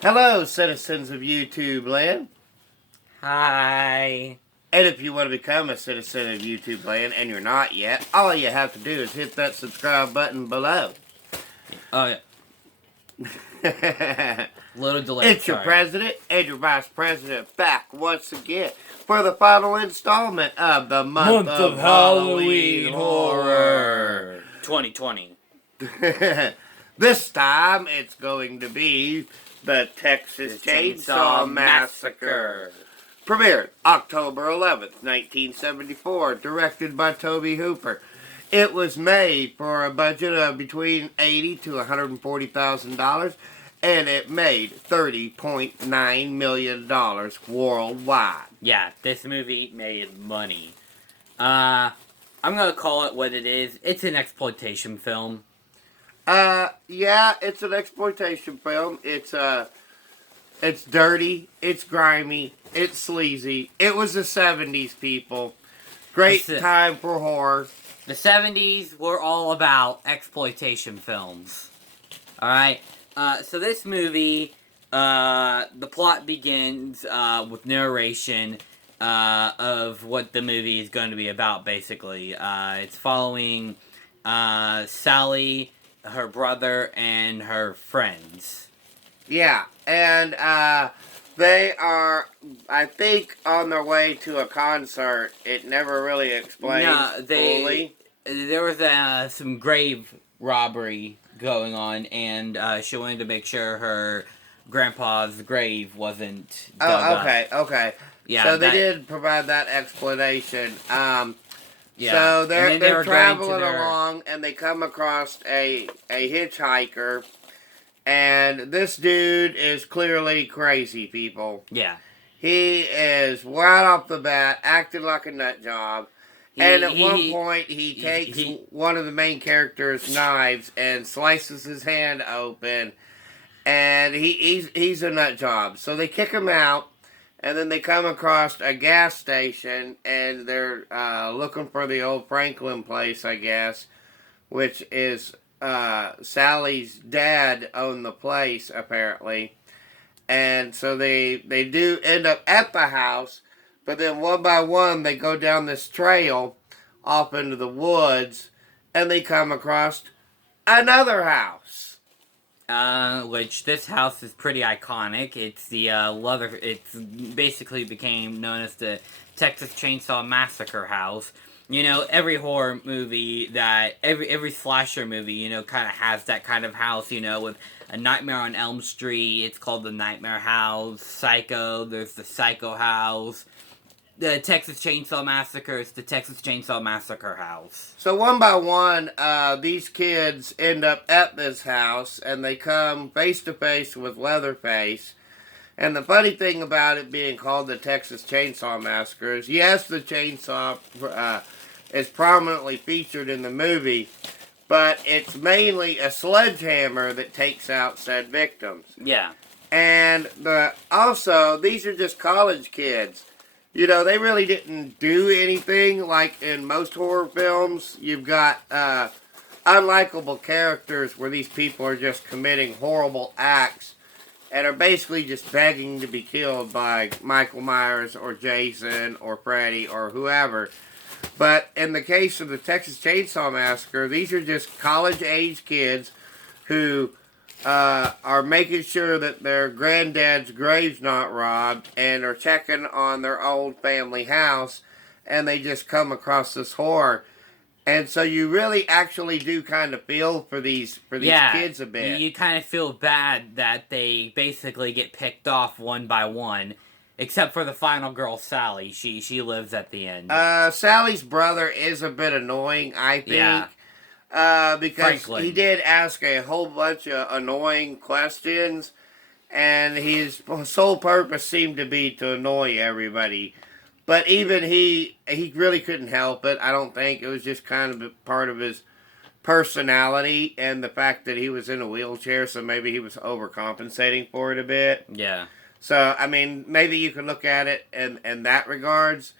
Hello, citizens of YouTube land. Hi. And if you want to become a citizen of YouTube land and you're not yet, all you have to do is hit that subscribe button below. Oh, yeah. Little delay. It's your president and your vice president back once again for the final installment of the month of Halloween horror 2020. This time it's going to be the Texas Chainsaw Massacre. Premiered October 11th, 1974, directed by Tobe Hooper. It was made for a budget of between $80,000 to $140,000, and it made $30.9 million worldwide. Yeah, this movie made money. I'm gonna call it what it is. It's an exploitation film. Yeah, it's an exploitation film. It's dirty, it's grimy, it's sleazy. It was the 70s, people. Great time for horror. The 70s were all about exploitation films. Alright? So this movie, the plot begins with narration of what the movie is going to be about, basically. It's following Sally, her brother, and her friends. Yeah, and they are, I think, on their way to a concert. It never really explains fully. There was some grave robbery going on, and she wanted to make sure her grandpa's grave wasn't dug up. Okay. Yeah, so they did provide that explanation. Yeah. So they're traveling along, and they come across a hitchhiker. And this dude is clearly crazy, people. Yeah. He is right off the bat acting like a nut job. And at one point, he takes one of the main character's knives and slices his hand open. And he's a nut job. So they kick him out. And then they come across a gas station. And they're looking for the old Franklin place, I guess. Which is... Sally's dad owned the place, apparently. And so they do end up at the house, but then one by one they go down this trail off into the woods, and they come across another house. Which this house is pretty iconic. It's the it's basically became known as the Texas Chainsaw Massacre house. You know, every horror movie every slasher movie, you know, kind of has that kind of house, you know, with A Nightmare on Elm Street, it's called the Nightmare House. Psycho, there's the Psycho House. The Texas Chainsaw Massacre is the Texas Chainsaw Massacre house. So one by one, these kids end up at this house, and they come face to face with Leatherface. And the funny thing about it being called the Texas Chainsaw Massacre is, yes, the chainsaw is prominently featured in the movie, but it's mainly a sledgehammer that takes out said victims. Yeah. And also, these are just college kids. You know, they really didn't do anything like in most horror films. You've got unlikable characters where these people are just committing horrible acts and are basically just begging to be killed by Michael Myers or Jason or Freddy or whoever. But in the case of the Texas Chainsaw Massacre, these are just college-age kids who are making sure that their granddad's grave's not robbed and are checking on their old family house, and they just come across this horror. And so you really actually do kind of feel for these kids a bit. You kind of feel bad that they basically get picked off one by one. Except for the final girl, Sally. She lives at the end. Sally's brother is a bit annoying, I think. Yeah. Because Franklin. He did ask a whole bunch of annoying questions. And his sole purpose seemed to be to annoy everybody. But even he really couldn't help it, I don't think. It was just kind of a part of his personality and the fact that he was in a wheelchair, so maybe he was overcompensating for it a bit. Yeah. So, I mean, maybe you could look at it in that regards.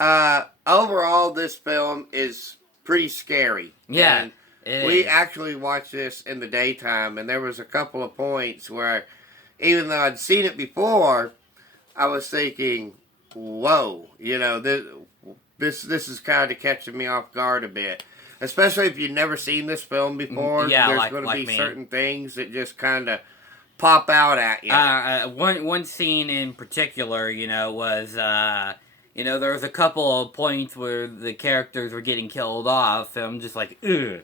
Overall, this film is pretty scary. Yeah, and we actually watched this in the daytime, and there was a couple of points where even though I'd seen it before, I was thinking, whoa, this is kind of catching me off guard a bit. Especially if you've never seen this film before, Yeah, there's going to be certain things that just kind of pop out at you. One scene in particular, was there was a couple of points where the characters were getting killed off, and I'm just like, ugh.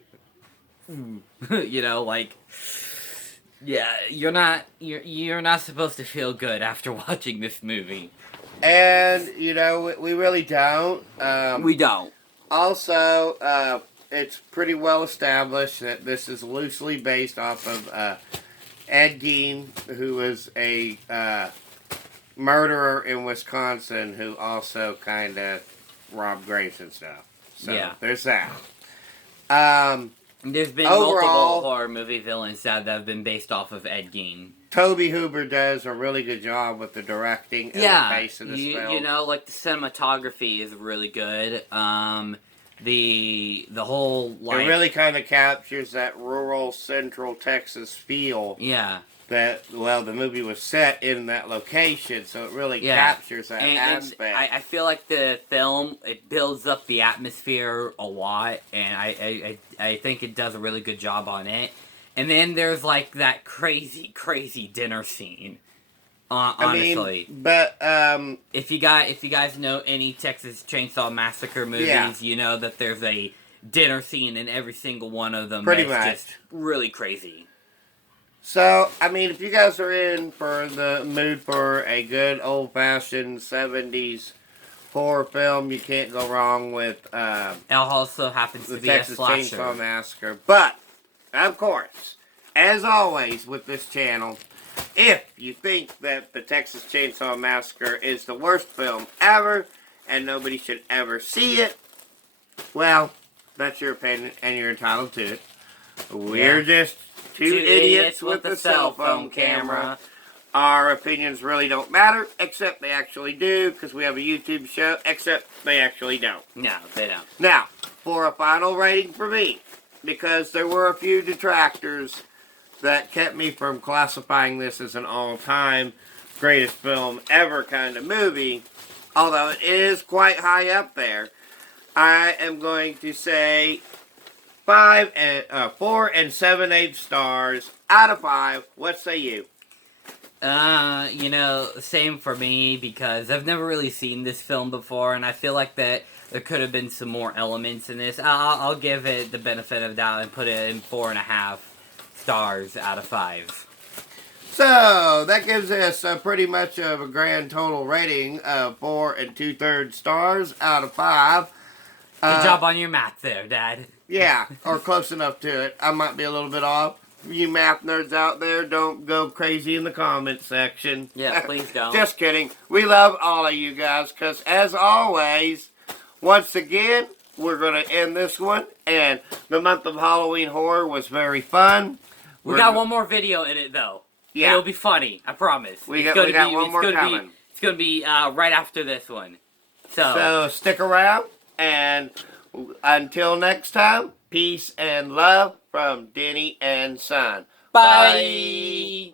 Yeah, you're not supposed to feel good after watching this movie. And we really don't. We don't. Also, it's pretty well established that this is loosely based off of Ed Gein, who was a murderer in Wisconsin, who also kind of robbed graves and stuff. So yeah, there's that. There's been multiple horror movie villains that have been based off of Ed Gein. Toby Hooper does a really good job with the directing and the pace of this film. The cinematography is really good. The whole it really kind of captures that rural Central Texas feel. Yeah. The movie was set in that location, so it really captures that aspect. And I feel like the film, it builds up the atmosphere a lot, and I think it does a really good job on it. And then there's like that crazy dinner scene. Honestly, if you guys know any Texas Chainsaw Massacre movies, you know that there's a dinner scene in every single one of them. Pretty much, just really crazy. So, if you guys are in for the mood for a good old-fashioned 70s horror film, you can't go wrong with it also happens to be Texas a slasher. Chainsaw Massacre. But, of course, as always with this channel, if you think that the Texas Chainsaw Massacre is the worst film ever and nobody should ever see it, well, that's your opinion and you're entitled to it. We're just two idiots with a cell phone camera. Our opinions really don't matter, except they actually do, because we have a YouTube show, except they actually don't. No, they don't. Now, for a final rating for me, because there were a few detractors that kept me from classifying this as an all-time greatest film ever kind of movie, although it is quite high up there, I am going to say 4 7/8 stars out of 5. What say you? Same for me, because I've never really seen this film before, and I feel like that there could have been some more elements in this. I'll give it the benefit of the doubt and put it in 4.5 stars out of 5. So, that gives us pretty much of a grand total rating of 4 2/3 stars out of 5. Good job on your math there, Dad. Yeah, or close enough to it. I might be a little bit off. You math nerds out there, don't go crazy in the comment section. Yeah, please don't. Just kidding. We love all of you guys, because as always, once again, we're going to end this one. And the month of Halloween horror was very fun. We got one more video in it, though. Yeah. It'll be funny, I promise. We got one more coming. It's going to be right after this one. So stick around, and until next time, peace and love from Denny and Son. Bye.